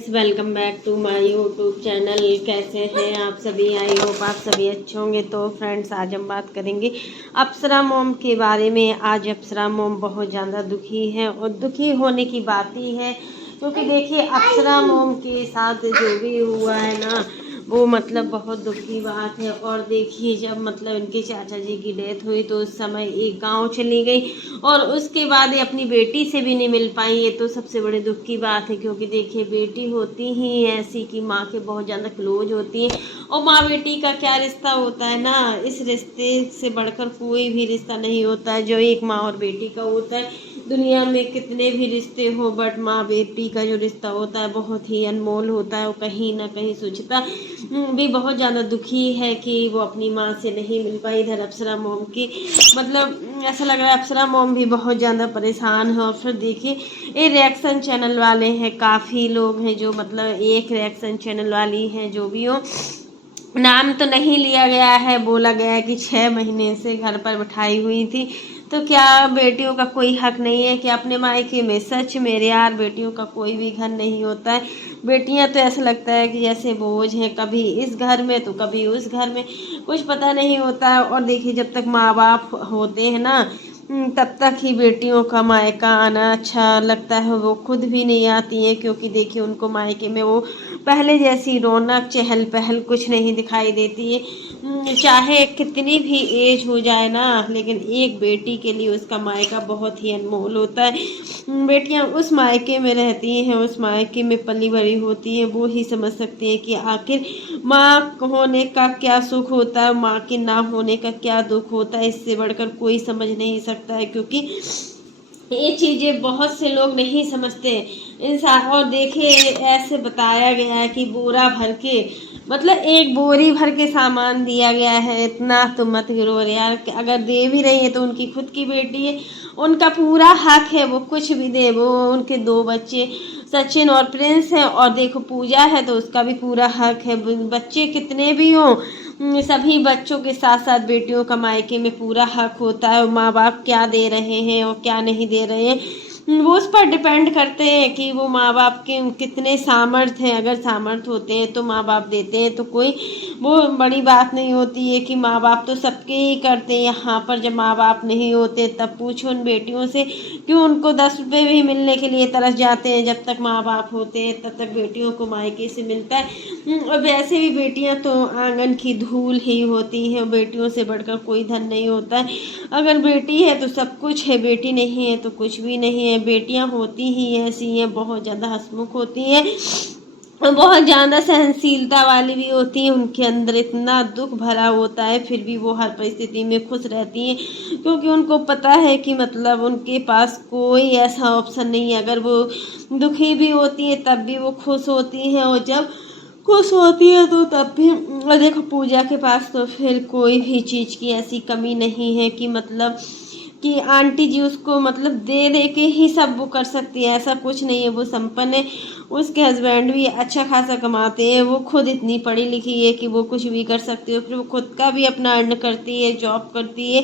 Welcome back to my YouTube channel. कैसे हैं आप सभी? आई होप आप सभी अच्छे होंगे। तो फ्रेंड्स, आज हम बात करेंगे अप्सरा मॉम के बारे में। आज अप्सरा मॉम बहुत ज़्यादा दुखी है और दुखी होने की बात ही है, क्योंकि देखिए अप्सरा मॉम के साथ जो भी हुआ है ना, वो मतलब बहुत दुख की बात है। और देखिए, जब मतलब इनके चाचा जी की डेथ हुई तो उस समय एक गांव चली गई और उसके बाद ये अपनी बेटी से भी नहीं मिल पाई। ये तो सबसे बड़े दुख की बात है, क्योंकि देखिए बेटी होती ही ऐसी कि माँ के बहुत ज़्यादा क्लोज होती है। और माँ बेटी का क्या रिश्ता होता है ना, इस रिश्ते से बढ़कर कोई भी रिश्ता नहीं होता है जो एक माँ और बेटी का होता है। दुनिया में कितने भी रिश्ते हो, बट माँ बेटी का जो रिश्ता होता है बहुत ही अनमोल होता है। वो कहीं ना कहीं सोचता भी बहुत ज़्यादा दुखी है कि वो अपनी माँ से नहीं मिल पाई। इधर अप्सरा मोम की मतलब ऐसा लग रहा है अप्सरा मोम भी बहुत ज़्यादा परेशान है। और फिर देखिए, ये रिएक्शन चैनल वाले हैं, काफ़ी लोग हैं जो मतलब एक रिएक्शन चैनल वाली हैं, जो भी हो, नाम तो नहीं लिया गया है, बोला गया है कि 6 महीने से घर पर बिठाई हुई थी। तो क्या बेटियों का कोई हक नहीं है कि अपने मायके में? सच मेरे यार, बेटियों का कोई भी घर नहीं होता है। बेटियां तो ऐसा लगता है कि जैसे बोझ हैं, कभी इस घर में तो कभी उस घर में, कुछ पता नहीं होता है। और देखिए, जब तक माँ बाप होते हैं ना, तब तक ही बेटियों का मायका आना अच्छा लगता है। वो खुद भी नहीं आती हैं, क्योंकि देखिए उनको मायके में वो पहले जैसी रौनक चहल पहल कुछ नहीं दिखाई देती है। चाहे कितनी भी एज हो जाए ना, लेकिन एक बेटी के लिए उसका मायका बहुत ही अनमोल होता है। बेटियां उस मायके में रहती हैं, उस मायके में पली बड़ी होती हैं, वो ही समझ सकती हैं कि आखिर माँ होने का क्या सुख होता है, माँ के ना होने का क्या दुख होता है। इससे बढ़कर कोई समझ नहीं सकता है, क्योंकि ये चीज़ें बहुत से लोग नहीं समझते इंसान। और देखिए, ऐसे बताया गया है कि बोरा भर के, मतलब एक बोरी भर के सामान दिया गया है। इतना तो मत गिरो यार, कि अगर दे भी रही है तो उनकी खुद की बेटी है, उनका पूरा हक है वो कुछ भी दे। वो उनके 2 बच्चे सचिन और प्रिंस हैं, और देखो पूजा है तो उसका भी पूरा हक है। बच्चे कितने भी हों, सभी बच्चों के साथ साथ बेटियों का मायके में पूरा हक होता है। और माँ बाप क्या दे रहे हैं और क्या नहीं दे रहे हैं, वो उस पर डिपेंड करते हैं कि वो माँ बाप के कितने सामर्थ्य हैं। अगर सामर्थ्य होते हैं तो माँ बाप देते हैं, तो कोई वो बड़ी बात नहीं होती है कि माँ बाप तो सबके ही करते हैं। यहाँ पर जब माँ बाप नहीं होते तब पूछो उन बेटियों से, क्यों उनको 10 रुपये भी मिलने के लिए तरस जाते हैं। जब तक माँ बाप होते हैं तब तक बेटियों को मायके से मिलता है। और वैसे भी बेटियां तो आंगन की धूल ही होती हैं, बेटियों से बढ़कर कोई धन नहीं होता है। अगर बेटी है तो सब कुछ है, बेटी नहीं है तो कुछ भी नहीं है। बेटियां होती ही ऐसी हैं, बहुत ज़्यादा हंसमुख होती हैं, बहुत ज़्यादा सहनशीलता वाली भी होती हैं। उनके अंदर इतना दुख भरा होता है, फिर भी वो हर परिस्थिति में खुश रहती हैं, क्योंकि उनको पता है कि मतलब उनके पास कोई ऐसा ऑप्शन नहीं है। अगर वो दुखी भी होती है तब भी वो खुश होती हैं, और जब खुश होती है तो तब भी। और देखो पूजा के पास तो फिर कोई भी चीज़ की ऐसी कमी नहीं है कि मतलब कि आंटी जी उसको मतलब दे दे के ही सब वो कर सकती है, ऐसा कुछ नहीं है। वो संपन्न है, उसके हस्बैंड भी अच्छा खासा कमाते हैं, वो खुद इतनी पढ़ी लिखी है कि वो कुछ भी कर सकती है। फिर वो खुद का भी अपना अर्न करती है, जॉब करती है।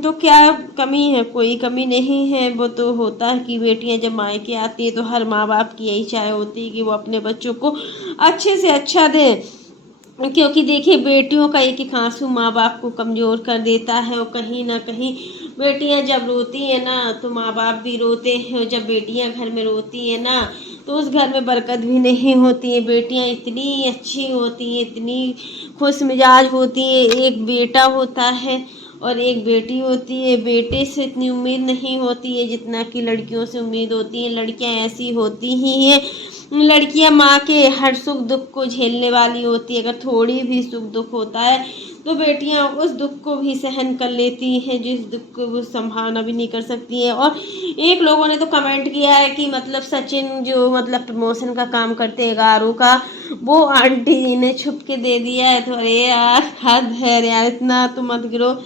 तो क्या कमी है? कोई कमी नहीं है। वो तो होता है कि बेटियां जब मायके आती है तो हर माँ बाप की यही चाह होती है कि वो अपने बच्चों को अच्छे से अच्छा दे, क्योंकि देखिए बेटियों का एक एक आंसू माँ बाप को कमज़ोर कर देता है। और कहीं ना कहीं बेटियां जब रोती है ना तो माँ बाप भी रोते हैं, और जब बेटियां घर में रोती है ना तो उस घर में बरकत भी नहीं होती है। बेटियां इतनी अच्छी होती हैं, इतनी खुश मिजाज होती है। एक बेटा होता है और एक बेटी होती है। बेटे से इतनी उम्मीद नहीं होती है जितना कि लड़कियों से उम्मीद होती है। लड़कियां ऐसी होती ही हैं, लड़कियां माँ के हर सुख दुख को झेलने वाली होती है। अगर थोड़ी भी सुख दुख होता है तो बेटियां उस दुख को भी सहन कर लेती हैं, जिस दुख को वो संभालना भी नहीं कर सकती हैं। और एक लोगों ने तो कमेंट किया है कि मतलब सचिन जो मतलब प्रमोशन का काम करते हैं गारू का, वो आंटी ने छुप के दे दिया है। तो अरे यार, हद है यार, इतना तो मत गिरो।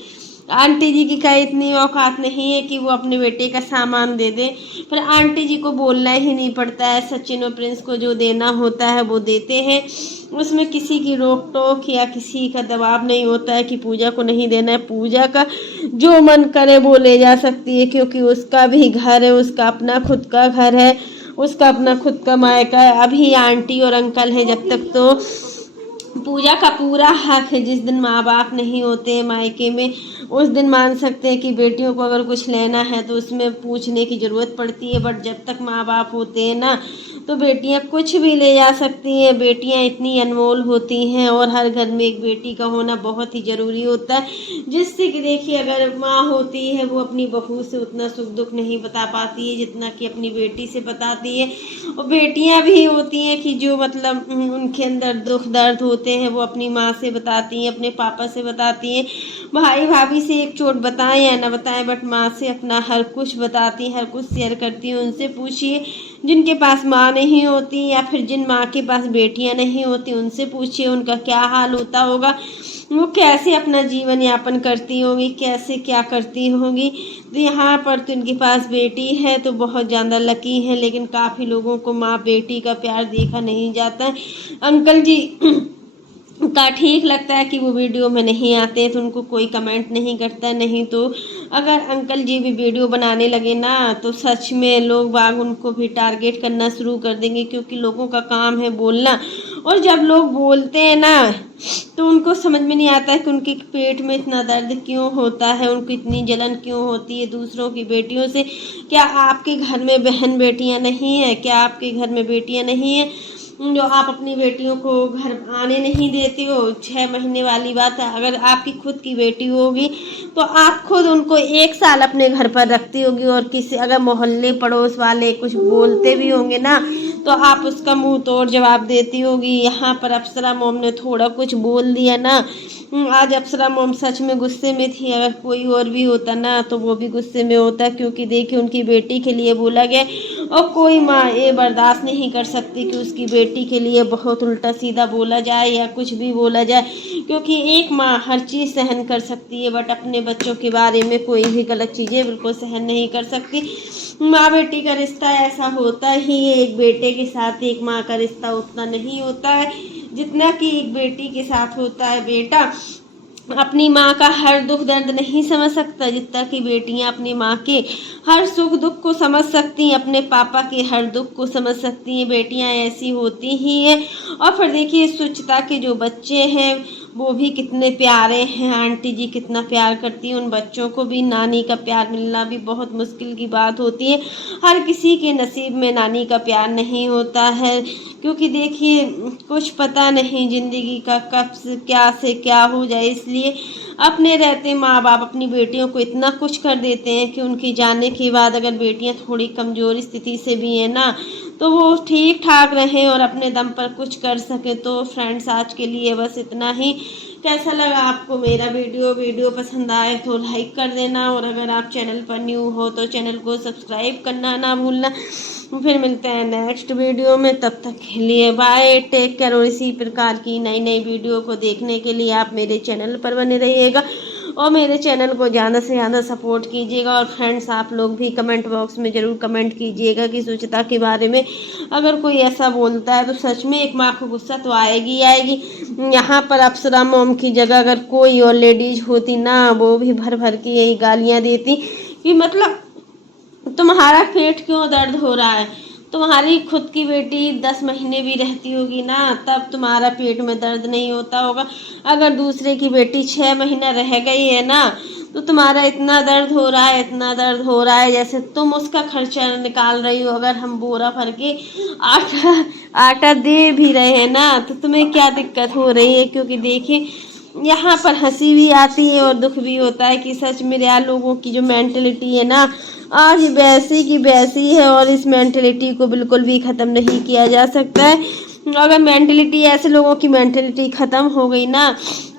आंटी जी की क्या इतनी औकात नहीं है कि वो अपने बेटे का सामान दे दे। पर आंटी जी को बोलना ही नहीं पड़ता है, सचिन और प्रिंस को जो देना होता है वो देते हैं। उसमें किसी की रोक टोक या किसी का दबाव नहीं होता है कि पूजा को नहीं देना है। पूजा का जो मन करे वो ले जा सकती है, क्योंकि उसका भी घर है, उसका अपना खुद का घर है। उसका अपना खुद का मायका है। अभी आंटी और अंकल हैं, जब तक तो पूजा का पूरा हक है। जिस दिन माँ बाप नहीं होते मायके में, उस दिन मान सकते हैं कि बेटियों को अगर कुछ लेना है तो उसमें पूछने की ज़रूरत पड़ती है। बट जब तक माँ बाप होते हैं ना, तो बेटियां कुछ भी ले जा सकती हैं। बेटियां इतनी अनमोल होती हैं और हर घर में एक बेटी का होना बहुत ही ज़रूरी होता है। जिससे कि देखिए, अगर माँ होती है वो अपनी बहू से उतना सुख दुख नहीं बता पाती है जितना कि अपनी बेटी से बताती है। और बेटियां भी होती हैं कि जो मतलब उनके अंदर दुख दर्द होते हैं वो अपनी माँ से बताती हैं, अपने पापा से बताती हैं। भाई भाभी से एक चोट बताएं या ना बताएं, बट माँ से अपना हर कुछ बताती हैं, हर कुछ शेयर करती हैं। उनसे पूछिए जिनके पास माँ नहीं होती, या फिर जिन माँ के पास बेटियां नहीं होती, उनसे पूछिए उनका क्या हाल होता होगा, वो कैसे अपना जीवन यापन करती होगी, कैसे क्या करती होगी। तो यहाँ पर तो इनके पास बेटी है तो बहुत ज़्यादा लकी है, लेकिन काफ़ी लोगों को माँ बेटी का प्यार देखा नहीं जाता है। अंकल जी का ठीक लगता है कि वो वीडियो में नहीं आते हैं तो उनको कोई कमेंट नहीं करता। नहीं तो अगर अंकल जी भी वीडियो बनाने लगे ना, तो सच में लोग बाग उनको भी टारगेट करना शुरू कर देंगे, क्योंकि लोगों का काम है बोलना। और जब लोग बोलते हैं ना, तो उनको समझ में नहीं आता है कि उनके पेट में इतना दर्द क्यों होता है, उनको इतनी जलन क्यों होती है दूसरों की बेटियों से। क्या आपके घर में बहन बेटियां नहीं है? क्या आपके घर में बेटियां नहीं है जो आप अपनी बेटियों को घर आने नहीं देते हो? 6 महीने वाली बात है, अगर आपकी खुद की बेटी होगी तो आप खुद उनको 1 साल अपने घर पर रखती होगी। और किसी अगर मोहल्ले पड़ोस वाले कुछ बोलते भी होंगे ना, तो आप उसका मुंह तोड़ जवाब देती होगी। यहाँ पर अप्सरा मोम ने थोड़ा कुछ बोल दिया ना, आज अप्सरा मोम सच में गुस्से में थी। अगर कोई और भी होता ना तो वो भी गुस्से में होता, क्योंकि देखिए उनकी बेटी के लिए बोला गया। और कोई माँ ये बर्दाश्त नहीं कर सकती कि उसकी बेटी के लिए बहुत उल्टा सीधा बोला जाए या कुछ भी बोला जाए, क्योंकि एक माँ हर चीज़ सहन कर सकती है, बट अपने बच्चों के बारे में कोई भी गलत चीज़ें बिल्कुल सहन नहीं कर सकती। माँ बेटी का रिश्ता ऐसा होता ही है, एक बेटे के साथ एक माँ का रिश्ता उतना नहीं होता है जितना कि एक बेटी के साथ होता है। बेटा अपनी माँ का हर दुख दर्द नहीं समझ सकता जितना कि बेटियां अपनी माँ के हर सुख दुख को समझ सकती हैं, अपने पापा के हर दुख को समझ सकती हैं। बेटियां ऐसी होती ही हैं। और फिर देखिए सुचिता के जो बच्चे हैं वो भी कितने प्यारे हैं। आंटी जी कितना प्यार करती हैं उन बच्चों को भी। नानी का प्यार मिलना भी बहुत मुश्किल की बात होती है। हर किसी के नसीब में नानी का प्यार नहीं होता है, क्योंकि देखिए कुछ पता नहीं ज़िंदगी का कब से क्या हो जाए। इसलिए अपने रहते माँ बाप अपनी बेटियों को इतना कुछ कर देते हैं कि उनके जाने के बाद अगर बेटियां थोड़ी कमज़ोर स्थिति से भी हैं ना, तो वो ठीक ठाक रहें और अपने दम पर कुछ कर सके। तो फ्रेंड्स आज के लिए बस इतना ही। कैसा लगा आपको मेरा वीडियो पसंद आए तो लाइक कर देना, और अगर आप चैनल पर न्यू हो तो चैनल को सब्सक्राइब करना ना भूलना। फिर मिलते हैं नेक्स्ट वीडियो में, तब तक के लिए बाय, टेक केयर। और इसी प्रकार की नई नई वीडियो को देखने के लिए आप मेरे चैनल पर बने रहिएगा और मेरे चैनल को ज़्यादा से ज़्यादा सपोर्ट कीजिएगा। और फ्रेंड्स आप लोग भी कमेंट बॉक्स में ज़रूर कमेंट कीजिएगा कि सुचिता के बारे में अगर कोई ऐसा बोलता है तो सच में एक माँ को गुस्सा तो आएगी ही आएगी। यहाँ पर अप्सरा मोम की जगह अगर कोई और लेडीज होती ना, वो भी भर भर के यही गालियाँ देती कि मतलब तुम्हारा पेट क्यों दर्द हो रहा है। तुम्हारी खुद की बेटी 10 महीने भी रहती होगी ना, तब तुम्हारा पेट में दर्द नहीं होता होगा। अगर दूसरे की बेटी 6 महीना रह गई है ना, तो तुम्हारा इतना दर्द हो रहा है, इतना दर्द हो रहा है जैसे तुम उसका खर्चा निकाल रही हो। अगर हम बोरा भर के आटा दे भी रहे हैं ना, तो तुम्हें क्या दिक्कत हो रही है? क्योंकि देखिए यहाँ पर हंसी भी आती है और दुख भी होता है कि सच में यार लोगों की जो मेंटलिटी है ना, आज वैसी की वैसी है, और इस मेंटलिटी को बिल्कुल भी ख़त्म नहीं किया जा सकता है। अगर मेंटलिटी ऐसे लोगों की मेंटलिटी ख़त्म हो गई ना,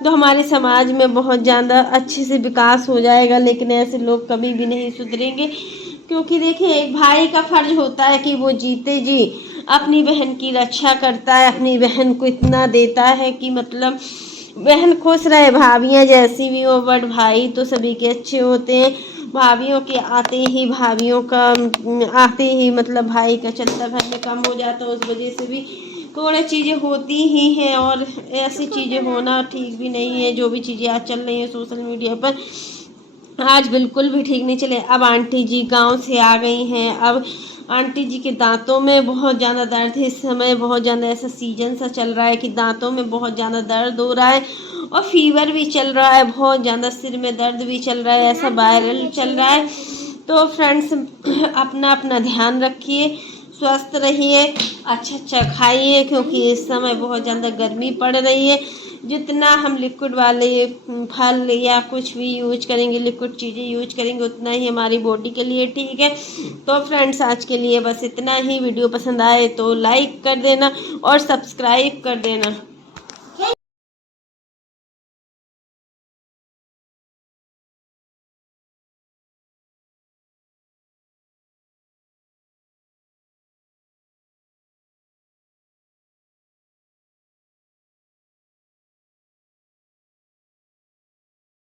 तो हमारे समाज में बहुत ज़्यादा अच्छे से विकास हो जाएगा। लेकिन ऐसे लोग कभी भी नहीं सुधरेंगे, क्योंकि देखिए एक भाई का फर्ज होता है कि वो जीते जी अपनी बहन की रक्षा करता है, अपनी बहन को इतना देता है कि मतलब बहन खुश रहे। भाभियाँ जैसी भी हो, बट भाई तो सभी के अच्छे होते हैं। भाभियों के आते ही मतलब भाई का चलता घर में कम हो जाता है। उस वजह से भी थोड़ी चीज़ें होती ही हैं, और ऐसी चीज़ें होना ठीक भी नहीं है। जो भी चीज़ें आज चल रही हैं सोशल मीडिया पर, आज बिल्कुल भी ठीक नहीं चले। अब आंटी जी गांव से आ गई हैं, अब आंटी जी के दांतों में बहुत ज़्यादा दर्द है इस समय, बहुत ज़्यादा ऐसा सीजन सा चल रहा है कि दांतों में बहुत ज़्यादा दर्द हो रहा है और फीवर भी चल रहा है, बहुत ज़्यादा सिर में दर्द भी चल रहा है, ऐसा वायरल चल रहा है। तो फ्रेंड्स अपना अपना ध्यान रखिए, स्वस्थ रहिए, अच्छा खाइए, क्योंकि इस समय बहुत ज़्यादा गर्मी पड़ रही है। जितना हम लिक्विड वाले फल या कुछ भी यूज करेंगे, लिक्विड चीज़ें यूज करेंगे, उतना ही हमारी बॉडी के लिए ठीक है। तो फ्रेंड्स आज के लिए बस इतना ही। वीडियो पसंद आए तो लाइक कर देना और सब्सक्राइब कर देना।